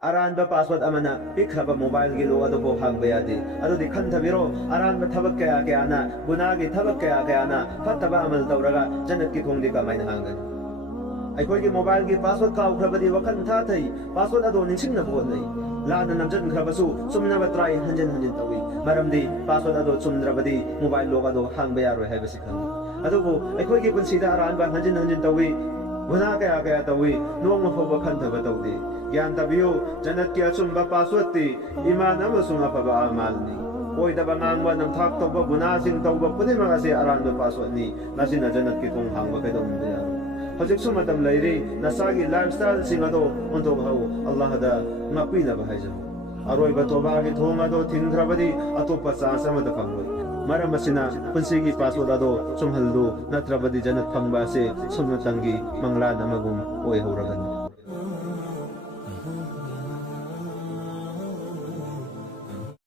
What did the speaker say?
ꯑꯔꯥꯟꯕ ꯄꯥꯁꯋꯥꯔꯗ ꯑꯃꯅ ꯄꯤꯛꯈ꯭ꯔꯕ ꯃꯣꯕꯥꯏꯜꯒꯤ ꯂꯣꯛ ꯑꯗꯨꯕꯨ ꯍꯥꯡꯕ ꯌꯥꯗꯦ ꯑꯗꯨꯗꯤ ꯈꯟꯊꯕꯤꯔꯣ ꯑꯔꯥꯟꯕ ꯊꯕꯛ ꯀꯌꯥꯅ ꯒꯨꯅꯥꯒꯤ ꯊꯕꯛ ꯀꯌꯥꯅ ꯐꯠꯇꯕ ꯑꯃꯜ ꯇꯧꯔꯒ ꯖꯟꯅꯠꯀꯤ ꯊꯣꯡꯗꯤ ꯀꯃꯥꯏꯅ ꯍꯥꯡꯒꯅꯤ ꯑꯩꯈꯣꯏꯒꯤ ꯃꯣꯕꯥꯏꯜꯒꯤ ꯄꯥꯁꯋꯥꯔꯗ ꯀꯥꯎꯈ꯭ꯔꯕꯗꯤ ꯋꯥꯈꯜ ꯊꯥꯊꯩ ꯄꯥꯁꯋꯥꯔꯗ ꯑꯗꯨ ꯅꯤꯡꯁꯤꯡꯅꯕ ꯍꯣꯠꯅꯩ ꯂꯥꯟꯅ ꯅꯝꯖꯤꯟꯈ꯭ꯔꯕꯁꯨ ꯆꯨꯝꯅꯕ ꯇ꯭ꯔꯥꯏ ꯍꯟꯖꯤꯟ ꯇꯧꯏ ꯃꯔꯝꯗꯤ ꯄꯥꯁꯋꯥꯔꯗ ꯑꯗꯨ ꯆꯨꯝꯗ꯭ꯔꯕꯗꯤ ꯃꯣꯕꯥꯏꯜ ꯂꯣꯛ ꯑꯗꯨ ꯍꯥꯡꯕ ꯌꯥꯔꯣꯏ ꯍꯥꯏꯕꯁꯤ ꯈꯪꯏ ꯑꯗꯨꯕꯨ ꯑꯩꯈꯣꯏꯒꯤ ꯄꯨꯟꯁꯤꯗ ꯑꯔꯥꯟꯕ ꯍꯟꯖꯤꯟ ꯇꯧꯏ ꯒꯨꯅꯥ ꯀꯌꯥ ꯇꯧꯏ ꯅꯣꯡꯃ ꯐꯥꯎꯕ ꯈꯟꯊꯕ ꯇꯧꯗꯦ ꯒ꯭ꯌꯥꯟ ꯇꯥꯕꯤꯌꯨ ꯖꯟꯅꯠꯀꯤ ꯑꯆꯨꯝꯕ ꯄꯥꯁꯋꯥꯔꯗꯇꯤ ꯏꯃꯥꯟ ꯑꯃꯁꯨꯡ ꯑꯐꯕ ꯑꯃꯥꯜꯅꯤ ꯑꯣꯏꯗꯕ ꯉꯥꯡꯕ ꯅꯝꯊꯥꯛ ꯇꯧꯕ ꯒꯨꯅꯥꯁꯤꯡ ꯇꯧꯕ ꯄꯨꯝꯅꯃꯛ ꯑꯁꯤ ꯑꯔꯥꯟꯕ ꯄꯥꯁꯋꯥꯔꯗꯅꯤ ꯃꯁꯤꯅ ꯖꯟꯅꯠꯀꯤ ꯊꯣꯡ ꯍꯥꯡꯕ ꯀꯩꯗꯧꯅꯨꯡꯗ ꯌꯥꯔꯣꯏ ꯍꯧꯖꯤꯛꯁꯨ ꯃꯇꯝ ꯂꯩꯔꯤ ꯅꯁꯥꯒꯤ ꯂꯥꯏꯐ ꯁ꯭ꯇꯥꯏꯜꯁꯤꯡ ꯑꯗꯨ ꯑꯣꯟꯊꯣꯛꯍꯧ ꯑꯜꯂꯥꯍꯗ ꯉꯥꯛꯄꯤꯅꯕ ꯍꯥꯏꯖꯧ ꯑꯔꯣꯏꯕ ꯇꯣꯕꯥꯒꯤ ꯊꯣꯡ ꯑꯗꯨ ꯊꯤꯡꯈ꯭ꯔꯕꯗꯤ ꯑꯇꯣꯞꯄ ꯆꯥꯟꯁ ꯑꯃꯗ ꯐꯪꯂꯣꯏ ꯃꯔꯝ ꯑꯁꯤꯅ ꯄꯨꯟꯁꯤꯒꯤ ꯄꯥꯁꯋꯥꯔꯗ ꯑꯗꯨ ꯆꯨꯝꯍꯜꯂꯨ ꯅꯠꯇ꯭ꯔꯕꯗꯤ ꯖꯟꯅꯠ ꯐꯪꯕ ꯑꯁꯤ ꯁꯨꯞꯅꯇꯪꯒꯤ ꯃꯪꯂꯥꯟ ꯑꯃꯒꯨꯝ ꯑꯣꯏꯍꯧꯔꯒꯅꯤ